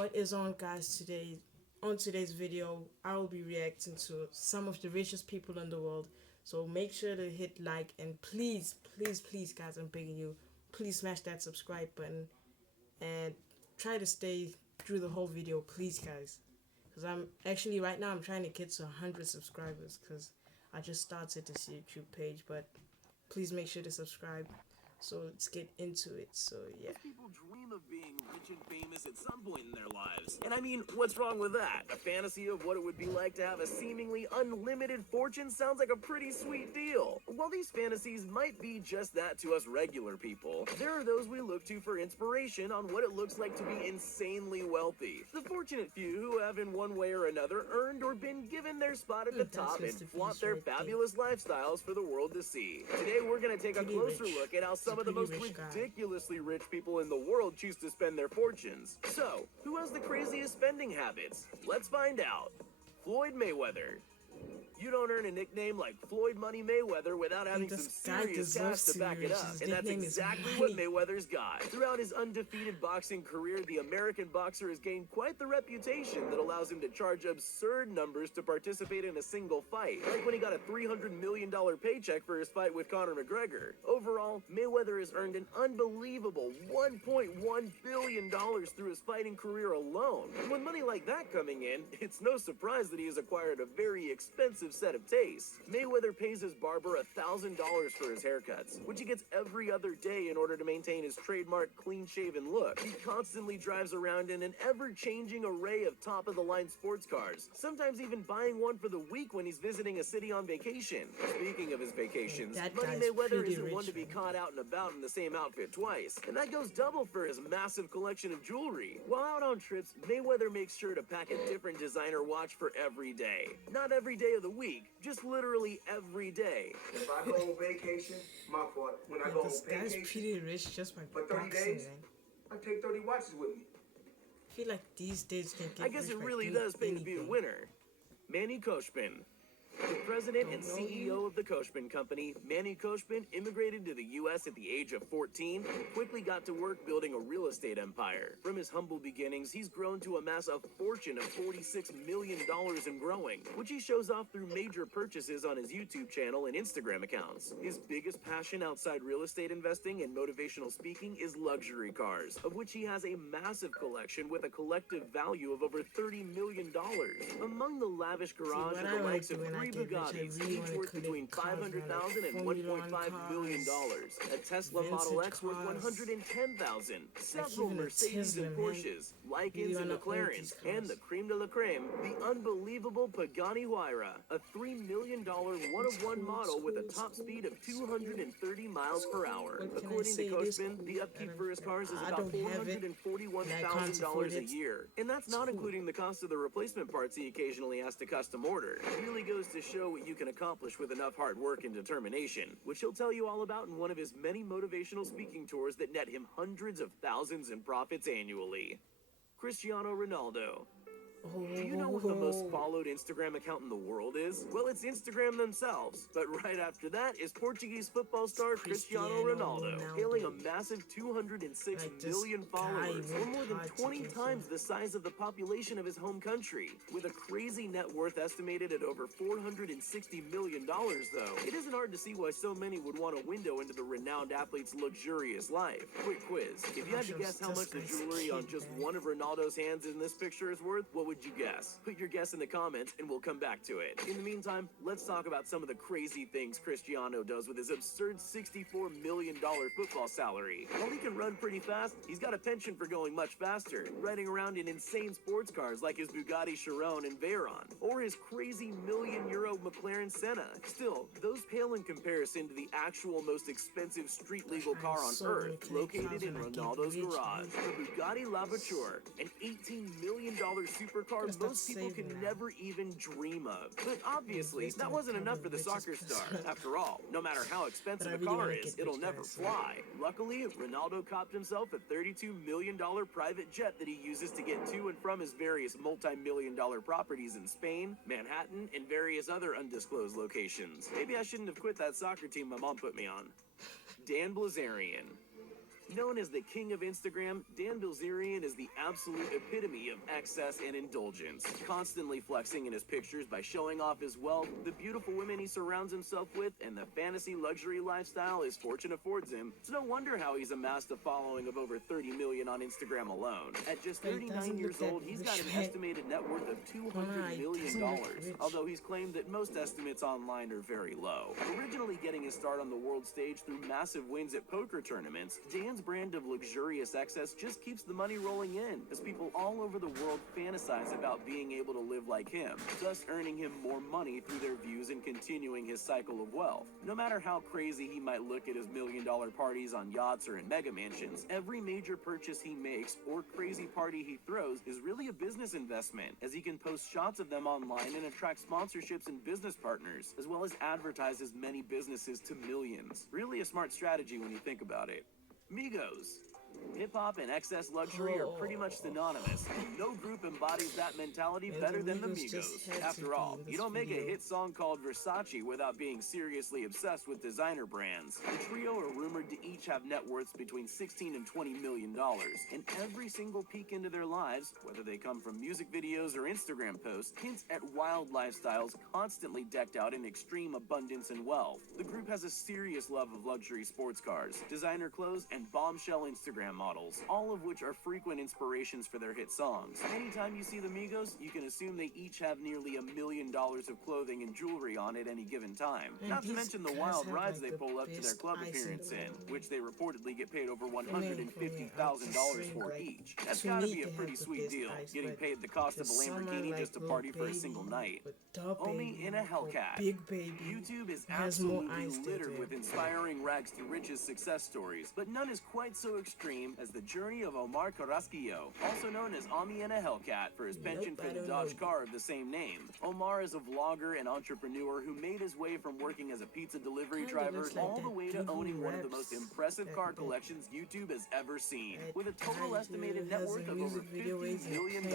What is on, guys? Today, on today's video, I will be reacting to some of the richest people in the world. So make sure to hit like and please, please, please, guys, I'm begging you, please smash that subscribe button and try to stay through the whole video, please, guys. Because I'm actually right now I'm trying to get to 100 subscribers because I just started this YouTube page, but please make sure to subscribe. So let's get into it. So yeah. Most people dream of being rich and famous at some point in their lives. And I mean, what's wrong with that? A fantasy of what it would be like to have a seemingly unlimited fortune sounds like a pretty sweet deal. While these fantasies might be just that to us regular people, there are those we look to for inspiration on what it looks like to be insanely wealthy. The fortunate few who have in one way or another earned or been given their spot at the top and flaunt their fabulous lifestyles for the world to see. Today we're going to take a closer look at how some of the most ridiculously rich people in the world choose to spend their fortunes. So, who has the craziest spending habits? Let's find out. Floyd Mayweather. You don't earn a nickname like Floyd Money Mayweather without having some serious cash to back it up. And that's exactly what Mayweather's got. Throughout his undefeated boxing career, the American boxer has gained quite the reputation that allows him to charge absurd numbers to participate in a single fight. Like when he got a $300 million paycheck for his fight with Conor McGregor. Overall, Mayweather has earned an unbelievable $1.1 billion through his fighting career alone. And with money like that coming in, it's no surprise that he has acquired a very expensive set of tastes. Mayweather pays his barber $1,000 for his haircuts, which he gets every other day in order to maintain his trademark clean-shaven look. He constantly drives around in an ever-changing array of top-of-the-line sports cars, sometimes even buying one for the week when he's visiting a city on vacation. Speaking of his vacations, Money Mayweather isn't one to be caught out and about in the same outfit twice, and that goes double for his massive collection of jewelry. While out on trips, Mayweather makes sure to pack a different designer watch for every day. Not every day of the week, just literally every day. If I go on vacation, my fault. When I go on vacation, this guy's pretty rich just by for 30 boxing, days, man. I take 30 watches with me. I feel like these days can get I guess it really does pay to be a winner. Manny Koshpin. The president and CEO of the Koshpin Company, Manny Koshpin, immigrated to the U.S. at the age of 14 and quickly got to work building a real estate empire. From his humble beginnings, he's grown to amass a fortune of $46 million and growing, which he shows off through major purchases on his YouTube channel and Instagram accounts. His biggest passion outside real estate investing and motivational speaking is luxury cars, of which he has a massive collection with a collective value of over $30 million. Among the lavish garage are the likes of three Bugattis, each worth between $500,000 and $1.5 million. A Tesla Model X worth $110,000. Several Mercedes and Porsches, Lycans and McLarens, and the creme de la creme, the unbelievable Pagani Huayra, a $3 million one-of-one model with a top speed of 230 miles per hour. According to Koshpin, the upkeep for his cars is about $441,000 a year. And that's not including the cost of the replacement parts he occasionally has to custom order. It really goes to show what you can accomplish with enough hard work and determination, which he'll tell you all about in one of his many motivational speaking tours that net him hundreds of thousands in profits annually. Cristiano Ronaldo. Do you know what the most followed Instagram account in the world is? Well, it's Instagram themselves. But right after that is Portuguese football star Cristiano Ronaldo, hailing a massive 206 million followers, or more than 20 times the size of the population of his home country. With a crazy net worth estimated at over $460 million, though, it isn't hard to see why so many would want a window into the renowned athlete's luxurious life. Quick quiz. If you had to guess how much the jewelry on just one of Ronaldo's hands in this picture is worth, what would you guess? Put your guess in the comments and we'll come back to it. In the meantime, let's talk about some of the crazy things Cristiano does with his absurd $64 million football salary. While he can run pretty fast, he's got a penchant for going much faster, riding around in insane sports cars like his Bugatti Chiron and Veyron, or his crazy €1 million McLaren Senna. Still, those pale in comparison to the actual most expensive street-legal car on Earth, located in Ronaldo's garage, the Bugatti La Voiture, an $18 million supercar most people can never even dream of. But obviously, that wasn't enough for the soccer star. After all, no matter how expensive a car is, it'll never fly. Luckily, Ronaldo copped himself a $32 million private jet that he uses to get to and from his various multi-million-dollar properties in Spain, Manhattan, and various other undisclosed locations. Maybe I shouldn't have quit that soccer team my mom put me on. Dan Blazarian. Known as the king of Instagram, Dan Bilzerian is the absolute epitome of excess and indulgence, constantly flexing in his pictures by showing off his wealth, the beautiful women he surrounds himself with, and the fantasy luxury lifestyle his fortune affords him. It's no wonder how he's amassed a following of over 30 million on Instagram alone. At just 39 years old, he's got an estimated net worth of $200 million, although he's claimed that most estimates online are very low. Originally getting his start on the world stage through massive wins at poker tournaments, Dan's brand of luxurious excess just keeps the money rolling in, as people all over the world fantasize about being able to live like him, thus earning him more money through their views and continuing his cycle of wealth. No matter how crazy he might look at his million-dollar parties on yachts or in mega mansions, every major purchase he makes or crazy party he throws is really a business investment, as he can post shots of them online and attract sponsorships and business partners, as well as advertise his many businesses to millions. Really a smart strategy when you think about it. Migos. Hip-hop and excess luxury are pretty much synonymous. No group embodies that mentality better than the Migos. After all, you don't make a hit song called Versace without being seriously obsessed with designer brands. The trio are rumored to each have net worths between $16 and $20 million, and every single peek into their lives, whether they come from music videos or Instagram posts, hints at wild lifestyles constantly decked out in extreme abundance and wealth. The group has a serious love of luxury sports cars, designer clothes, and bombshell Instagram models, all of which are frequent inspirations for their hit songs. Anytime you see the Migos, you can assume they each have nearly $1 million of clothing and jewelry on at any given time. Not to mention the wild rides they pull up to their club appearance in, which they reportedly get paid over $150,000 for each. That's gotta be a pretty sweet deal, getting paid the cost of a Lamborghini just to party for a single night. Only in a Hellcat. YouTube is absolutely littered with inspiring rags to riches success stories, but none is quite so extreme as the journey of Omar Carrasquillo, also known as Ami in a Hellcat for his penchant for the Dodge car of the same name. Omar is a vlogger and entrepreneur who made his way from working as a pizza delivery driver all the way to owning one of the most impressive car collections YouTube has ever seen, with a total estimated net worth of over $50 million.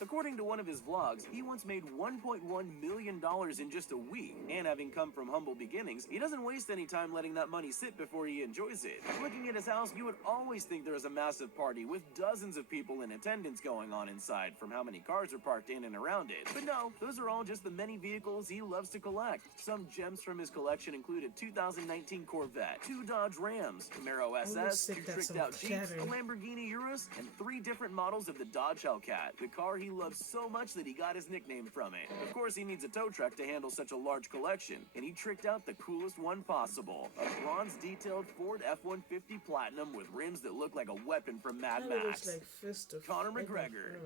According to one of his vlogs, he once made $1.1 million in just a week, and having come from humble beginnings, he doesn't waste any time letting that money sit before he enjoys it. Looking at his house, you would always think there was a massive party with dozens of people in attendance going on inside from how many cars are parked in and around it. But no, those are all just the many vehicles he loves to collect. Some gems from his collection include a 2019 Corvette, 2 Dodge Rams, Camaro SS, 2 tricked-out Jeeps, a Lamborghini Urus, and 3 different models of the Dodge Hellcat, the car he loves so much that he got his nickname from it. Of course, he needs a tow truck to handle such a large collection, and he tricked out the coolest one possible, a bronze-detailed Ford F-150 Platinum with rims that look like a weapon from Mad Max. Conor McGregor.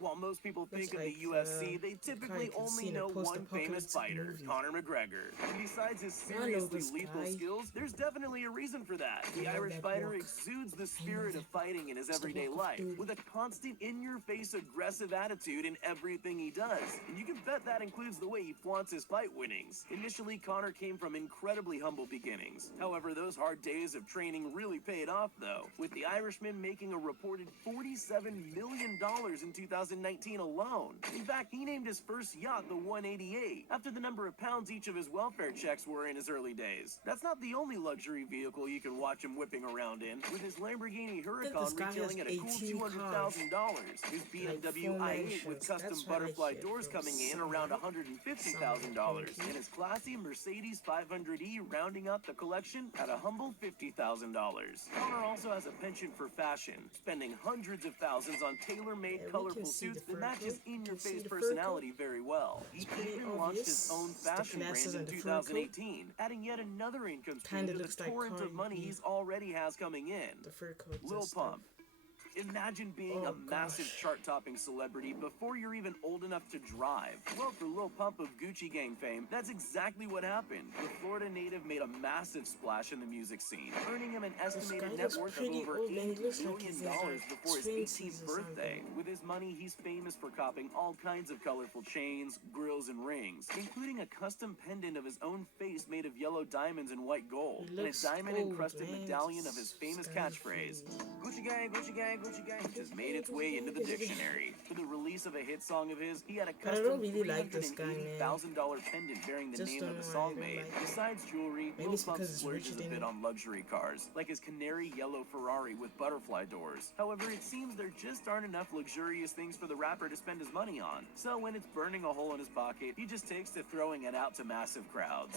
While most people think of the UFC, they typically only know one famous fighter, Conor McGregor. And besides his seriously lethal skills, there's definitely a reason for that. The Irish fighter exudes the spirit of fighting in his everyday life, with a constant in-your-face aggressive attitude in everything he does. And you can bet that includes the way he flaunts his fight winnings. Initially, Conor came from incredibly humble beginnings. However, those hard days of training really paid off, though, with the Irishman making a reported $47 million in 2019 alone. In fact, he named his first yacht the 188, after the number of pounds each of his welfare checks were in his early days. That's not the only luxury vehicle you can watch him whipping around in, with his Lamborghini Huracan retailing at a cool $200,000, his BMW i8 with custom butterfly doors coming in around $150,000, and his classy Mercedes 500e rounding out the collection at a humble $50,000. Conor also has a penchant for fashion, spending hundreds of thousands on tailor-made colorful suits that match his in-your-face personality very well. He even launched his own fashion brand in 2018, adding yet another income stream to the torrent of money he's already has coming in. Lil Pump. Imagine being a massive chart-topping celebrity before you're even old enough to drive. Well, for Lil Pump of Gucci Gang fame, that's exactly what happened. The Florida native made a massive splash in the music scene, earning him an estimated net worth of over $8 million before his 18th birthday. With his money, he's famous for copping all kinds of colorful chains, grills, and rings, including a custom pendant of his own face made of yellow diamonds and white gold, and a diamond-encrusted medallion of his famous catchphrase, Gucci Gang, Gucci Gang, which has made its way into the dictionary. For the release of a hit song of his, he had a But I custom don't really like this guy, man. $380,000 pendant bearing the Just name don't of the know why I song don't made. like it. Besides jewelry, Maybe Lil it's Pump because it's splurges richer a than bit on luxury cars, like his canary yellow Ferrari with butterfly doors. However, it seems there just aren't enough luxurious things for the rapper to spend his money on. So when it's burning a hole in his pocket, he just takes to throwing it out to massive crowds.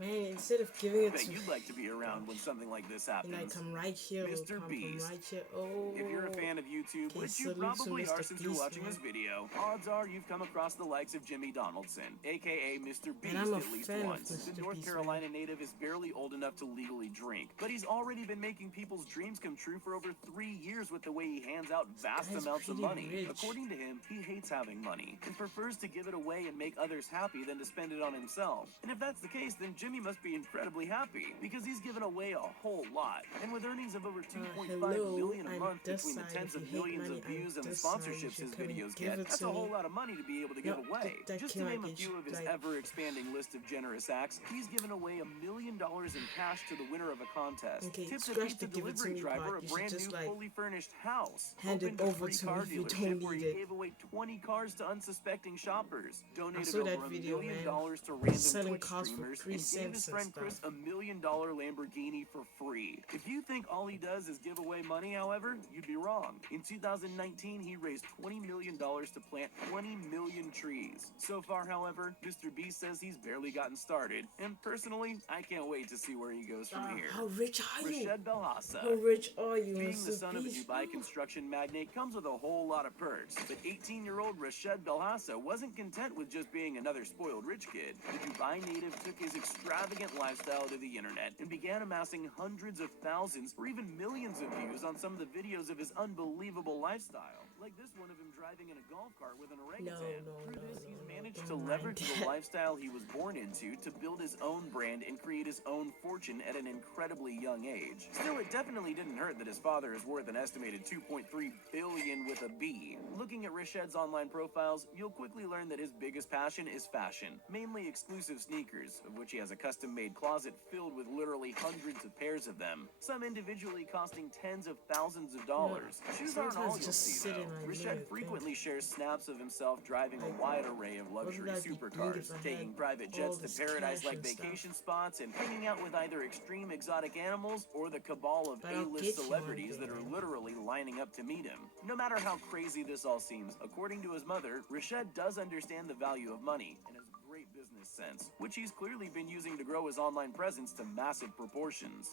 Man, instead of giving it Bet to you'd like to be around when something like this you happens. know, come right here, Mr. come Beast. right here. Oh, If you're a fan of YouTube, okay, which you salute to probably are Mr. since you're Beast, watching man. this video, odds are you've come across the likes of Jimmy Donaldson, aka Mr. Beast, I'm a at least fan of once. Mr. The North Beast, Carolina native is barely old enough to legally drink, but he's already been making people's dreams come true for over 3 years with the way he hands out vast guy's amounts of pretty money. rich. According to him, he hates having money and prefers to give it away and make others happy than to spend it on himself. And if that's the case, then Jimmy must be incredibly happy because he's given away a whole lot. And with earnings of over 2.5 million a I'm month this between the side. tens If of you hate millions money, of views I'm and the this side. sponsorships You his come and videos give get, it that's to a whole me. lot of money to be able to give No, away. that Just to cannot name a get few you, of his like- ever-expanding list of generous acts, he's given away $1 million in cash to the winner of a contest. Okay, Tips a scratch pizza the give it to delivery me driver part. a You should brand just, new like, fully furnished house. hand it Opened a over free to me car if you dealership don't where need he it. gave away 20 cars to unsuspecting shoppers. Donated saw that over $1 video, million man. to random Selling Twitch cars for streamers 3 and gave cents his and friend Chris stuff. $1 million Lamborghini for free. If you think all he does is give away money, however, you'd be wrong. In 2019, he raised $20 million to plant 20 million trees. So far, however, Mr. Beast says he's barely gotten started, and personally, I can't wait to see where he goes from here. How rich are you? Rashed Belhassa. How rich are you, Being Mr. the son of a Beast? Dubai construction magnate comes with a whole lot of perks, but 18-year-old Rashed Belhassa wasn't content with just being another spoiled rich kid. The Dubai native took his extravagant lifestyle to the internet and began amassing hundreds of thousands or even millions of views on some of the videos of his unbelievable lifestyle, like this one of him driving in a golf cart with an orangutan. Through this, he's managed to don't leverage mind the that. lifestyle he was born into to build his own brand and create his own fortune at an incredibly young age. Still, it definitely didn't hurt that his father is worth an estimated $2.3 billion with a B. Looking at Rashed's online profiles, you'll quickly learn that his biggest passion is fashion, mainly exclusive sneakers, of which he has a custom-made closet filled with literally hundreds of pairs of them, some individually costing tens of thousands of dollars. Shoes aren't all sometimes you'll just see, sit in though. my room Rashed and frequently shares snaps of himself driving a wide array of luxury would I be doing supercars, if I had taking private all jets this to paradise-like cash and stuff? vacation spots, and hanging out with either extreme exotic animals or the cabal of But I'll A-list get you celebrities one that day, are man. literally lining up to meet him. No matter how crazy this all seems, according to his mother, Rashed does understand the value of money and has great business sense, which he's clearly been using to grow his online presence to massive proportions.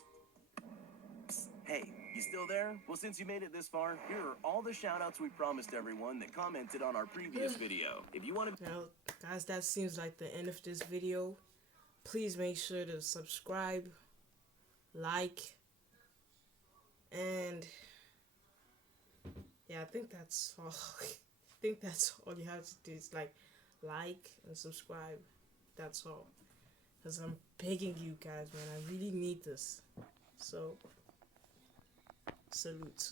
Hey, you still there? Well, since you made it this far, here are all the shout-outs we promised everyone that commented on our previous video. If you want to... Now, guys, that seems like the end of this video. Please make sure to subscribe, like, and yeah, I think that's all. I think that's all you have to do is like and subscribe. That's all. Because I'm begging you guys, man. I really need this. So, salute.